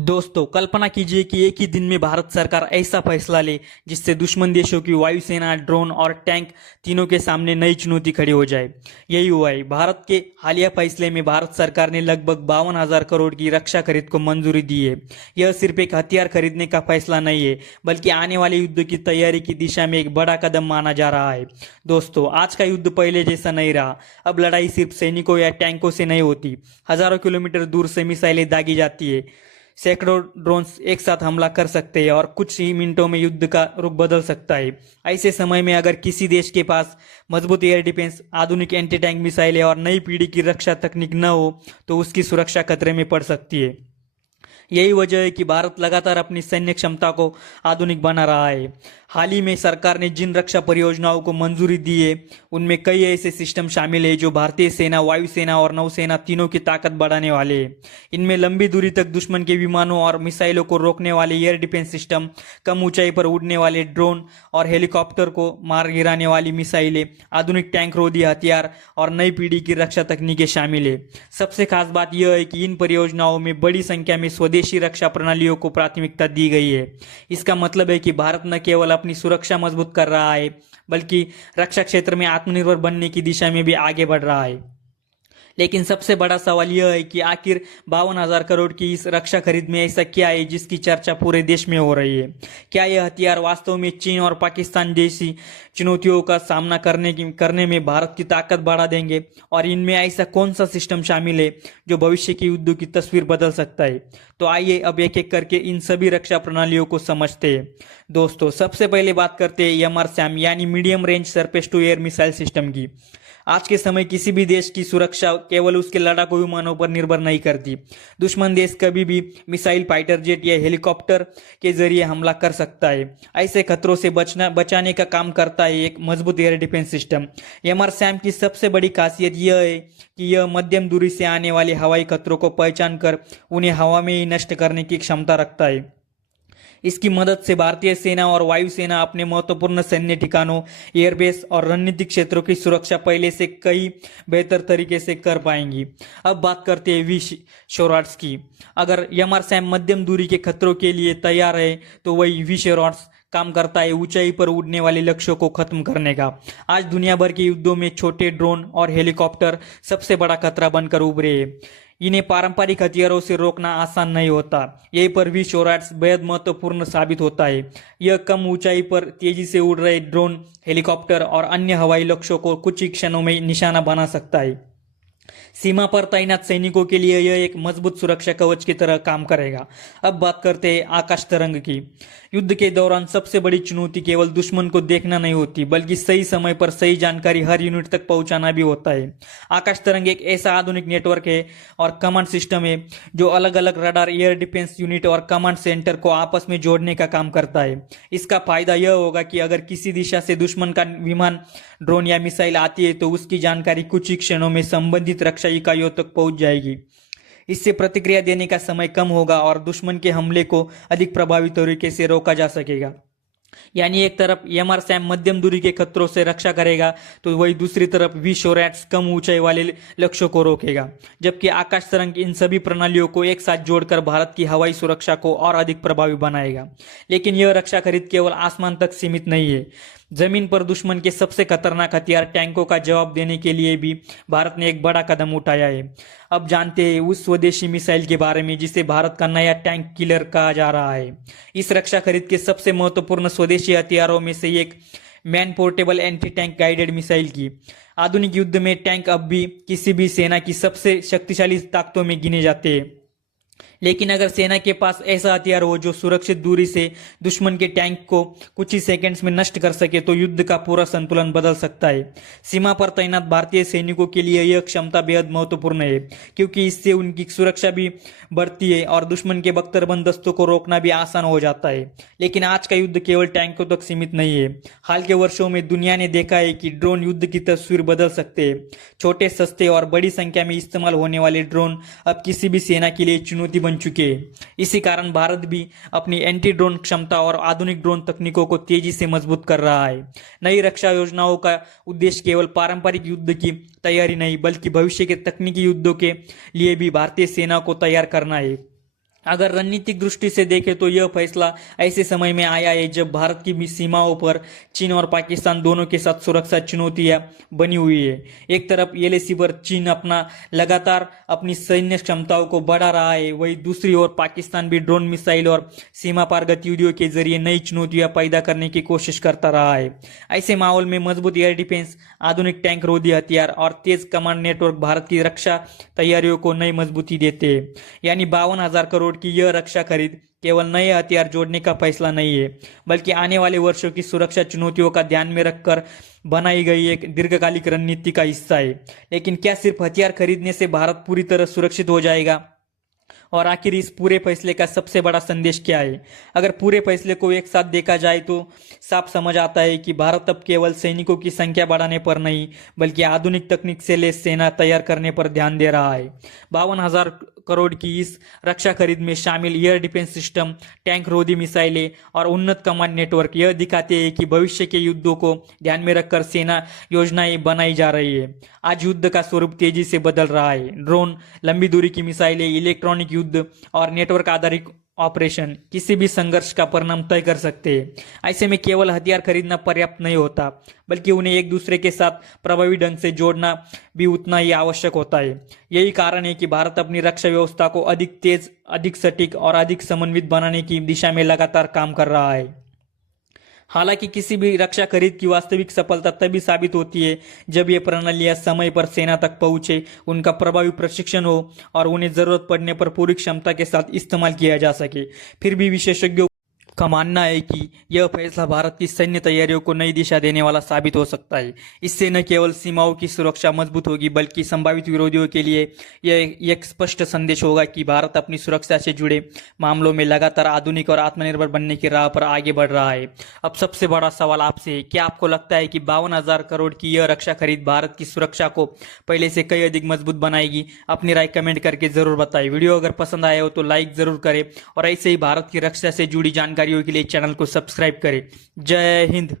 दोस्तों, कल्पना कीजिए कि एक ही दिन में भारत सरकार ऐसा फैसला ले जिससे दुश्मन देशों की वायुसेना, ड्रोन और टैंक तीनों के सामने नई चुनौती खड़ी हो जाए। यही हुआ है। भारत के हालिया फैसले में भारत सरकार ने लगभग 52,000 करोड़ की रक्षा खरीद को मंजूरी दी है। यह सिर्फ एक हथियार खरीदने का फैसला नहीं है, बल्कि आने वाले युद्ध की तैयारी की दिशा में एक बड़ा कदम माना जा रहा है। दोस्तों, आज का युद्ध पहले जैसा नहीं रहा। अब लड़ाई सिर्फ सैनिकों या टैंकों से नहीं होती, हजारों किलोमीटर दूर से मिसाइलें दागी जाती है। सैकड़ों ड्रोन्स एक साथ हमला कर सकते हैं और कुछ ही मिनटों में युद्ध का रुख बदल सकता है। ऐसे समय में अगर किसी देश के पास मजबूत एयर डिफेंस, आधुनिक एंटी टैंक मिसाइलें और नई पीढ़ी की रक्षा तकनीक न हो तो उसकी सुरक्षा खतरे में पड़ सकती है। यही वजह है कि भारत लगातार अपनी सैन्य क्षमता को आधुनिक बना रहा है। हाल ही में सरकार ने जिन रक्षा परियोजनाओं को मंजूरी दी है, उनमें कई ऐसे सिस्टम शामिल है जो भारतीय सेना, वायुसेना और नौसेना तीनों की ताकत बढ़ाने वाले हैं। इनमें लंबी दूरी तक दुश्मन के विमानों और मिसाइलों को रोकने वाले एयर डिफेंस सिस्टम, कम ऊंचाई पर उड़ने वाले ड्रोन और हेलीकॉप्टर को मार गिराने वाली मिसाइलें, आधुनिक टैंक रोधी हथियार और नई पीढ़ी की रक्षा तकनीकें शामिल है। सबसे खास बात यह है कि इन परियोजनाओं में बड़ी संख्या में स्वदेशी रक्षा प्रणालियों को प्राथमिकता दी गई है। इसका मतलब है कि भारत न केवल अपनी सुरक्षा मजबूत कर रहा है, बल्कि रक्षा क्षेत्र में आत्मनिर्भर बनने की दिशा में भी आगे बढ़ रहा है। लेकिन सबसे बड़ा सवाल यह है कि आखिर 52,000 करोड़ की इस रक्षा खरीद में ऐसा क्या है जिसकी चर्चा पूरे देश में हो रही है? क्या यह हथियार वास्तव में चीन और पाकिस्तान जैसी चुनौतियों का सामना करने में भारत की ताकत बढ़ा देंगे? और इनमें ऐसा कौन सा सिस्टम शामिल है जो भविष्य के युद्धों की तस्वीर बदल सकता है? तो आइए अब एक एक करके इन सभी रक्षा प्रणालियों को समझते हैं। दोस्तों, सबसे पहले बात करते हैं एमआरसैम यानी medium range surface to air missile system की। आज के समय किसी भी देश की सुरक्षा केवल उसके लड़ाकू विमानों पर निर्भर नहीं करती। दुश्मन देश कभी भी मिसाइल, फाइटर जेट या हेलीकॉप्टर के जरिए हमला कर सकता है। ऐसे खतरों से बचाने का काम करता है एक मजबूत एयर डिफेंस सिस्टम। एमआरसैम की सबसे बड़ी खासियत यह है कि यह मध्यम दूरी से आने वाले हवाई खतरों को पहचान कर उन्हें हवा में ही नष्ट करने की क्षमता रखता है। इसकी मदद से भारतीय सेना और वायुसेना अपने महत्वपूर्ण सैन्य ठिकानों, एयरबेस और रणनीतिक क्षेत्रों की सुरक्षा पहले से कई बेहतर तरीके से कर पाएंगी। अब बात करते हैं वी-शोराट्स की। अगर एमआरसैम मध्यम दूरी के खतरों के लिए तैयार है, तो वही वी-शोराट्स काम करता है ऊंचाई पर उड़ने वाले लक्ष्यों को खत्म करने का। आज दुनिया भर के युद्धों में छोटे ड्रोन और हेलीकॉप्टर सबसे बड़ा खतरा बनकर उभरे हैं। इन्हें पारंपरिक हथियारों से रोकना आसान नहीं होता। यही पर भी शोराट्स बेहद महत्वपूर्ण साबित होता है। यह कम ऊंचाई पर तेजी से उड़ रहे ड्रोन, हेलीकॉप्टर और अन्य हवाई लक्ष्यों को कुछ ही क्षणों में निशाना बना सकता है। सीमा पर तैनात सैनिकों के लिए यह एक मजबूत सुरक्षा कवच की तरह काम करेगा। अब बात करते हैं आकाश तरंग की। युद्ध के दौरान सबसे बड़ी चुनौती केवल दुश्मन को देखना नहीं होती, बल्कि सही समय पर सही जानकारी हर यूनिट तक पहुंचाना भी होता है। आकाश तरंग एक ऐसा आधुनिक नेटवर्क है और कमांड सिस्टम है जो अलग अलग रडार, एयर डिफेंस यूनिट और कमांड सेंटर को आपस में जोड़ने का काम करता है। इसका फायदा यह होगा कि अगर किसी दिशा से दुश्मन का विमान, ड्रोन या मिसाइल आती है तो उसकी जानकारी कुछ ही क्षणों में संबंधित रक्षा इकाइयों तक पहुंच जाएगी। इससे प्रतिक्रिया देने का समय कम होगा और दुश्मन के हमले को अधिक प्रभावी तरीके से रोका जा सकेगा। यानी एक तरफ एमआरसैम मध्यम दूरी के खतरों से रक्षा करेगा, तो वही दूसरी तरफ वी-शोराट्स कम ऊंचाई वाले लक्ष्यों को रोकेगा। जबकि आकाश तरंग इन सभी प्रणालियों को एक साथ जोड़कर भारत की हवाई सुरक्षा को और अधिक प्रभावी बनाएगा। लेकिन यह रक्षा खरीद केवल आसमान तक सीमित नहीं है। जमीन पर दुश्मन के सबसे खतरनाक हथियार टैंकों का जवाब देने के लिए भी भारत ने एक बड़ा कदम उठाया है। अब जानते हैं उस स्वदेशी मिसाइल के बारे में जिसे भारत का नया टैंक किलर कहा जा रहा है। इस रक्षा खरीद के सबसे महत्वपूर्ण स्वदेशी हथियारों में से एक man portable anti tank guided missile की। आधुनिक युद्ध में टैंक अब भी किसी भी सेना की सबसे शक्तिशाली ताकतों में गिने जाते हैं। लेकिन अगर सेना के पास ऐसा हथियार हो जो सुरक्षित दूरी से दुश्मन के टैंक को कुछ ही सेकंड्स में नष्ट कर सके, तो युद्ध का पूरा संतुलन बदल सकता है। सीमा पर तैनात भारतीय सैनिकों के लिए यह क्षमता बेहद महत्वपूर्ण है, क्योंकि इससे उनकी सुरक्षा भी बढ़ती है और दुश्मन के बख्तरबंद दस्तों को रोकना भी आसान हो जाता है। लेकिन आज का युद्ध केवल टैंकों तक सीमित नहीं है। हाल के वर्षों में दुनिया ने देखा है कि ड्रोन युद्ध की तस्वीर बदल सकते हैं। छोटे, सस्ते और बड़ी संख्या में इस्तेमाल होने वाले ड्रोन अब किसी भी सेना के लिए चुनौती बन चुके हैं। इसी कारण भारत भी अपनी एंटी ड्रोन क्षमता और आधुनिक ड्रोन तकनीकों को तेजी से मजबूत कर रहा है। नई रक्षा योजनाओं का उद्देश्य केवल पारंपरिक युद्ध की तैयारी नहीं, बल्कि भविष्य के तकनीकी युद्धों के लिए भी भारतीय सेना को तैयार करना है। अगर रणनीतिक दृष्टि से देखें तो यह फैसला ऐसे समय में आया है जब भारत की भी सीमाओं पर चीन और पाकिस्तान दोनों के साथ सुरक्षा चुनौतियां बनी हुई है। एक तरफ एलएसी पर चीन अपना लगातार अपनी सैन्य क्षमताओं को बढ़ा रहा है, वहीं दूसरी ओर पाकिस्तान भी ड्रोन, मिसाइल और सीमा पार गतिविधियों के जरिए नई चुनौतियां पैदा करने की कोशिश करता रहा है। ऐसे माहौल में मजबूत एयर डिफेंस, आधुनिक टैंक रोधी हथियार और तेज कमांड नेटवर्क भारत की रक्षा तैयारियों को नई मजबूती देते हैं। यानी 52,000 करोड़ की यह रक्षा खरीद केवल नए हथियार जोड़ने का फैसला नहीं है, बल्कि आने वाले वर्षों की सुरक्षा चुनौतियों का ध्यान में रखकर बनाई गई एक दीर्घकालिक रणनीति का हिस्सा है। लेकिन क्या सिर्फ हथियार खरीदने से भारत पूरी तरह सुरक्षित हो जाएगा? और आखिर इस पूरे फैसले का सबसे बड़ा संदेश क्या है? अगर पूरे फैसले को एक साथ देखा जाए तो साफ समझ आता है कि भारत अब केवल सैनिकों की संख्या बढ़ाने पर नहीं, बल्कि आधुनिक तकनीक से लैस सेना तैयार करने पर ध्यान दे रहा है। 52,000 करोड़ की इस रक्षा खरीद में शामिल एयर डिफेंस सिस्टम, टैंक रोधी मिसाइलें और उन्नत कमांड नेटवर्क यह दिखाते हैं कि भविष्य के युद्धों को ध्यान में रखकर सेना योजनाएं बनाई जा रही है। आज युद्ध का स्वरूप तेजी से बदल रहा है। ड्रोन, लंबी दूरी की मिसाइलें, इलेक्ट्रॉनिक युद्ध और नेटवर्क आधारित ऑपरेशन किसी भी संघर्ष का परिणाम तय कर सकते हैं। ऐसे में केवल हथियार खरीदना पर्याप्त नहीं होता, बल्कि उन्हें एक दूसरे के साथ प्रभावी ढंग से जोड़ना भी उतना ही आवश्यक होता है। यही कारण है कि भारत अपनी रक्षा व्यवस्था को अधिक तेज, अधिक सटीक और अधिक समन्वित बनाने की दिशा में लगातार काम कर रहा है। हालांकि किसी भी रक्षा खरीद की वास्तविक सफलता तभी साबित होती है जब ये प्रणालियां समय पर सेना तक पहुंचे, उनका प्रभावी प्रशिक्षण हो और उन्हें जरूरत पड़ने पर पूरी क्षमता के साथ इस्तेमाल किया जा सके। फिर भी विशेषज्ञों का मानना है कि यह फैसला भारत की सैन्य तैयारियों को नई दिशा देने वाला साबित हो सकता है। इससे न केवल सीमाओं की सुरक्षा मजबूत होगी, बल्कि संभावित विरोधियों के लिए यह एक स्पष्ट संदेश होगा कि भारत अपनी सुरक्षा से जुड़े मामलों में लगातार आधुनिक और आत्मनिर्भर बनने की राह पर आगे बढ़ रहा है। अब सबसे बड़ा सवाल आपसे है, क्या आपको लगता है कि 52,000 करोड़ की यह रक्षा खरीद भारत की सुरक्षा को पहले से कई अधिक मजबूत बनाएगी? अपनी राय कमेंट करके जरूर बताएं। वीडियो अगर पसंद आया हो तो लाइक जरूर करें और ऐसे ही भारत की रक्षा से जुड़ी जानकारी के लिए चैनल को सब्सक्राइब करें। जय हिंद।